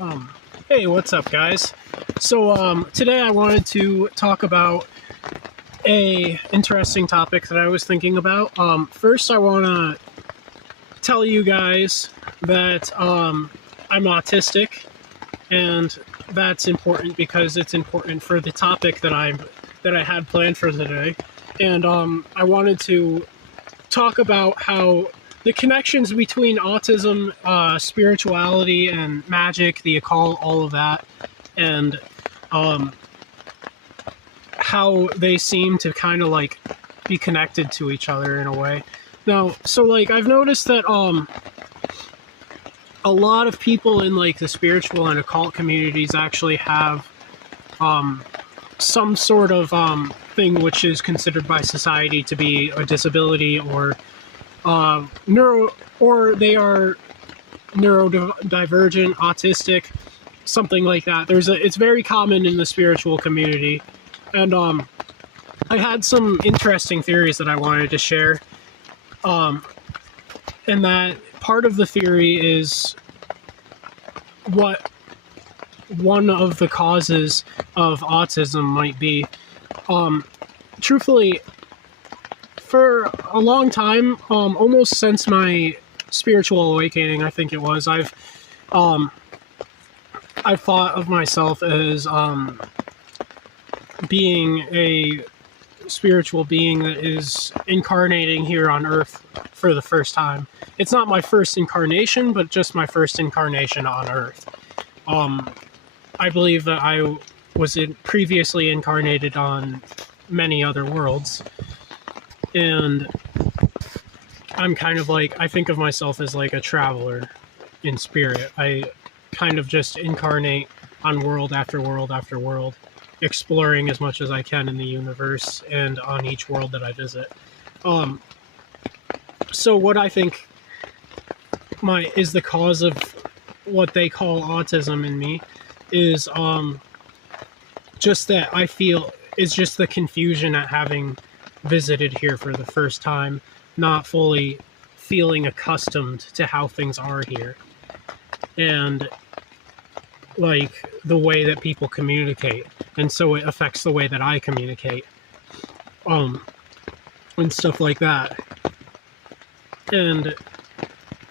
Um, hey, what's up, guys? Today I wanted to talk about a interesting topic that I was thinking about. First, I want to tell you guys that I'm autistic, and that's important because it's important for the topic that I had planned for today. And I wanted to talk about how the connections between autism, spirituality, and magic, the occult, all of that, and how they seem to kind of like be connected to each other in a way. Now, I've noticed that a lot of people in like the spiritual and occult communities actually have some sort of thing which is considered by society to be a disability, or they are neurodivergent, autistic, something like that. It's very common in the spiritual community, and I had some interesting theories that I wanted to share. And that part of the theory is what one of the causes of autism might be. Truthfully, for a long time, almost since my spiritual awakening, I think it was, I've thought of myself as being a spiritual being that is incarnating here on Earth for the first time. It's not my first incarnation, but just my first incarnation on Earth. I believe that I was previously incarnated on many other worlds. And I'm kind of like, I think of myself as like a traveler in spirit. I kind of just incarnate on world after world after world, exploring as much as I can in the universe and on each world that I visit. So what I think is the cause of what they call autism in me is just that I feel is just the confusion at having visited here for the first time, not fully feeling accustomed to how things are here, and like the way that people communicate, and so it affects the way that I communicate, and stuff like that. And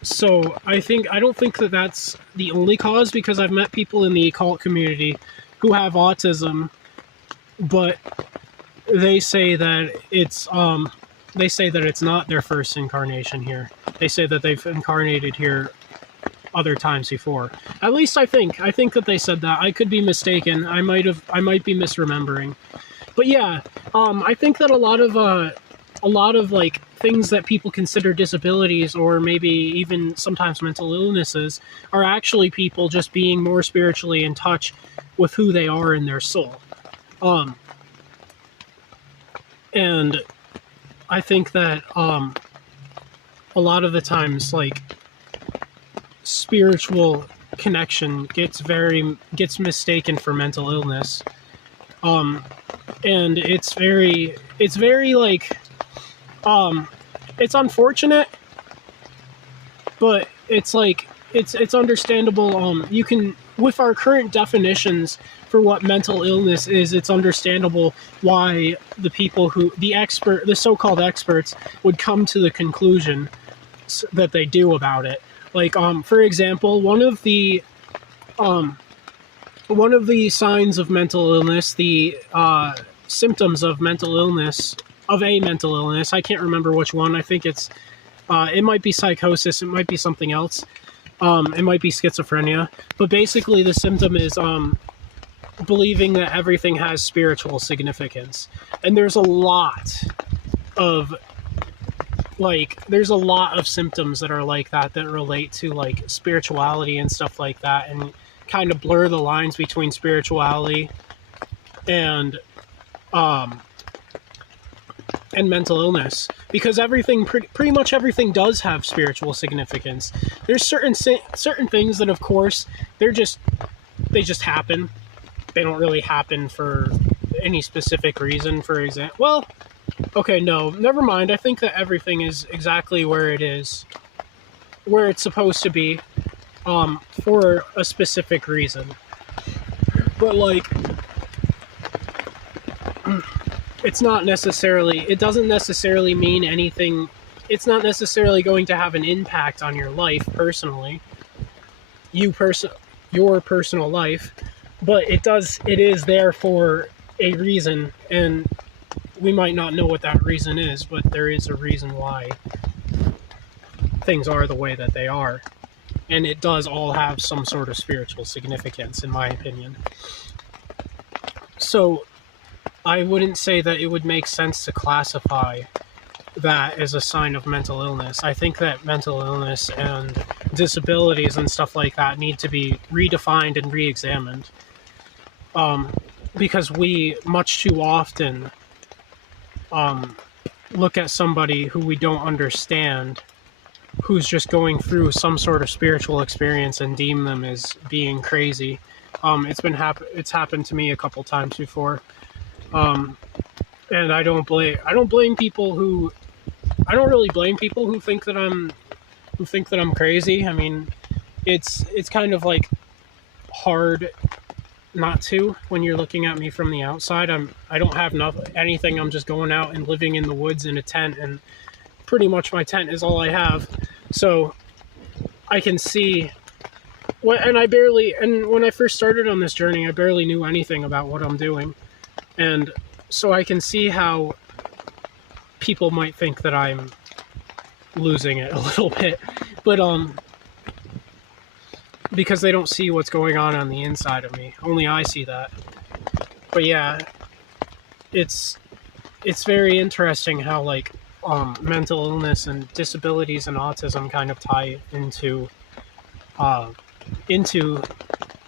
so I don't think that that's the only cause, because I've met people in the occult community who have autism, but they say that it's not their first incarnation here. They say that they've incarnated here other times before. At least I think that they said that. I could be mistaken. I might be misremembering. But yeah, I think that a lot of like things that people consider disabilities, or maybe even sometimes mental illnesses, are actually people just being more spiritually in touch with who they are in their soul. And I think that a lot of the times, like, spiritual connection gets mistaken for mental illness. And it's very like, it's unfortunate, but it's like, it's understandable. You can, with our current definitions for what mental illness is, it's understandable why the people the so-called experts would come to the conclusion that they do about it. Like, for example, one of the signs of mental illness, the symptoms of mental illness, I can't remember which one. I think it might be psychosis, it might be something else. It might be schizophrenia, but basically the symptom is believing that everything has spiritual significance. And there's a lot of symptoms that are like that relate to like spirituality and stuff like that, and kind of blur the lines between spirituality and mental illness, because everything, pretty much everything, does have spiritual significance. There's certain things that, of course, they just happen. They don't really happen for any specific reason. For example, well, okay, no, never mind. I think that everything is exactly where it's supposed to be. for a specific reason. But like, it doesn't necessarily mean anything. It's not necessarily going to have an impact on your life personally, your personal life, but it is there for a reason, and we might not know what that reason is, but there is a reason why things are the way that they are. And it does all have some sort of spiritual significance, in my opinion. So I wouldn't say that it would make sense to classify that as a sign of mental illness. I think that mental illness and disabilities and stuff like that need to be redefined and re-examined. Because we much too often look at somebody who we don't understand, who's just going through some sort of spiritual experience, and deem them as being crazy. It's happened to me a couple times before, and I don't blame people who I don't really blame people who think that I'm crazy. I mean, it's kind of like hard not to when you're looking at me from the outside. I don't have anything. I'm just going out and living in the woods in a tent, and pretty much my tent is all I have. So I can see and when I first started on this journey, I barely knew anything about what I'm doing. And so I can see how people might think that I'm losing it a little bit, but because they don't see what's going on the inside of me. Only I see that. But yeah, it's very interesting how like mental illness and disabilities and autism kind of tie into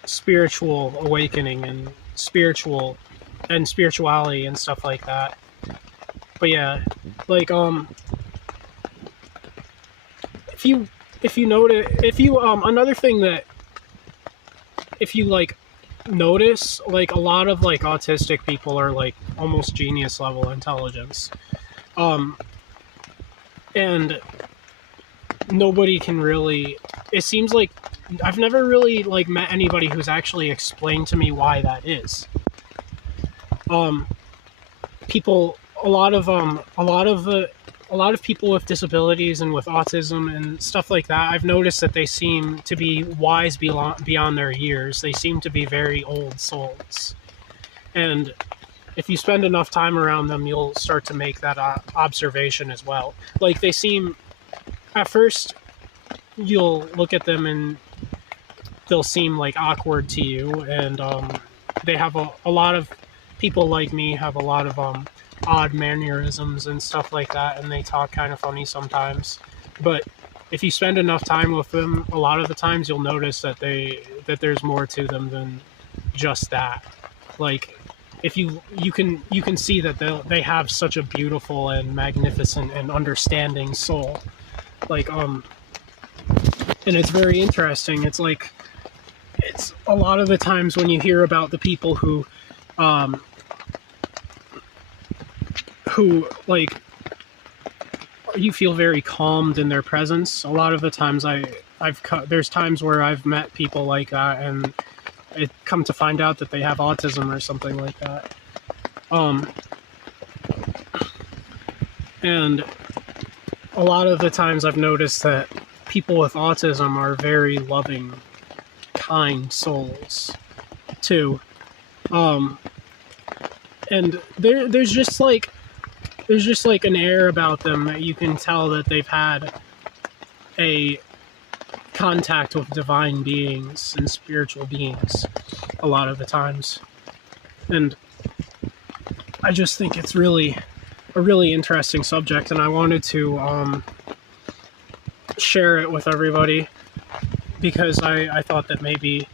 spiritual awakening and spirituality and stuff like that. But yeah, like another thing that if you like notice, like a lot of like autistic people are like almost genius level intelligence, and nobody can really, it seems like I've never really like met anybody who's actually explained to me why that is. A lot of people with disabilities and with autism and stuff like that, I've noticed that they seem to be wise beyond their years. They seem to be very old souls. And if you spend enough time around them, you'll start to make that observation as well. Like they seem, at first, you'll look at them and they'll seem like awkward to you. And they have a lot of people like me have a lot of odd mannerisms and stuff like that, and they talk kind of funny sometimes. But if you spend enough time with them, a lot of the times you'll notice that there's more to them than just that. Like if you can see that they have such a beautiful and magnificent and understanding soul. Like and it's very interesting. It's like it's a lot of the times when you hear about the people who like you feel very calmed in their presence. A lot of the times there's times where I've met people like that, and it come to find out that they have autism or something like that. And a lot of the times I've noticed that people with autism are very loving, kind souls too. And there's just like an air about them that you can tell that they've had a contact with divine beings and spiritual beings a lot of the times. And I just think it's a really interesting subject, and I wanted to share it with everybody because I thought that maybe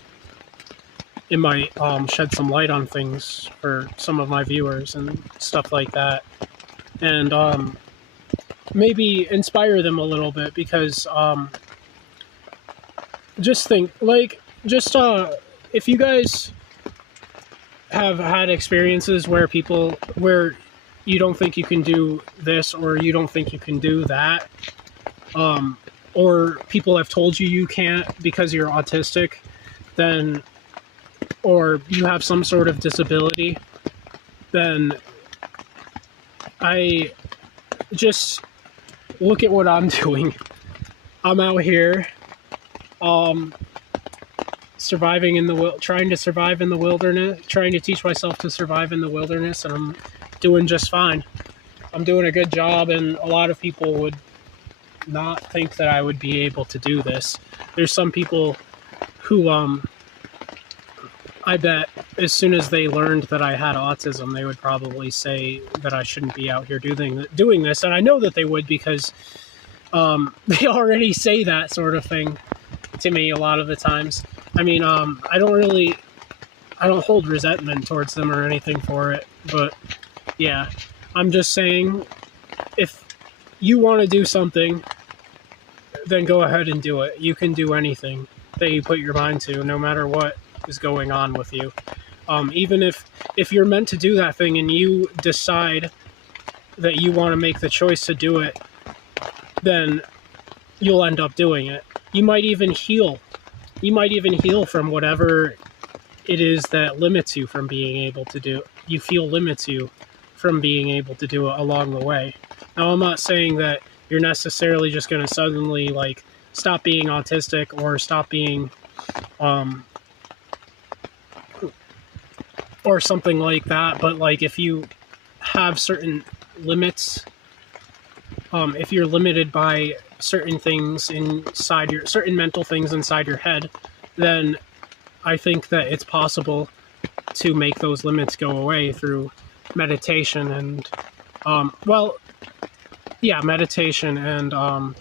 it might shed some light on things for some of my viewers and stuff like that. And maybe inspire them a little bit, because if you guys have had experiences where you don't think you can do this or you don't think you can do that, or people have told you you can't because you're autistic, then, or you have some sort of disability, then I just look at what I'm doing. I'm out here, surviving in the trying to survive in the wilderness, trying to teach myself to survive in the wilderness, and I'm doing just fine. I'm doing a good job, and a lot of people would not think that I would be able to do this. There's some people who, I bet as soon as they learned that I had autism, they would probably say that I shouldn't be out here doing this, and I know that they would, because they already say that sort of thing to me a lot of the times. I mean, I don't hold resentment towards them or anything for it, but yeah, I'm just saying, if you want to do something, then go ahead and do it. You can do anything that you put your mind to, no matter what is going on with you. Even if you're meant to do that thing and you decide that you want to make the choice to do it, then you'll end up doing it. You might even heal. You might even heal from whatever it is that limits you from being able to do. You feel limits you from being able to do it along the way. Now, I'm not saying that you're necessarily just going to suddenly like stop being autistic or stop being or something like that, but like if you have certain limits, if you're limited by certain things inside certain mental things inside your head, then I think that it's possible to make those limits go away through meditation and meditation and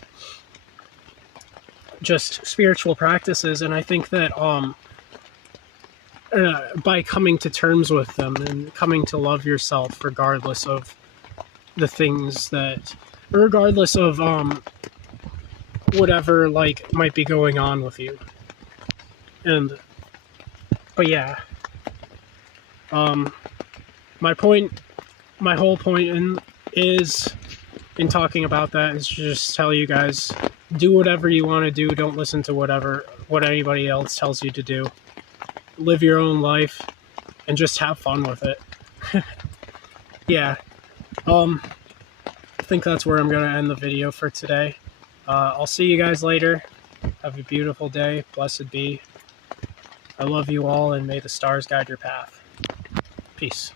just spiritual practices. And I think that by coming to terms with them and coming to love yourself regardless of the things that, regardless of whatever like might be going on with you. And but yeah, my whole point in talking about that is to just tell you guys, do whatever you want to do. Don't listen to what anybody else tells you to do. Live your own life and just have fun with it. Yeah. I think that's where I'm going to end the video for today. I'll see you guys later. Have a beautiful day. Blessed be. I love you all, and may the stars guide your path. Peace.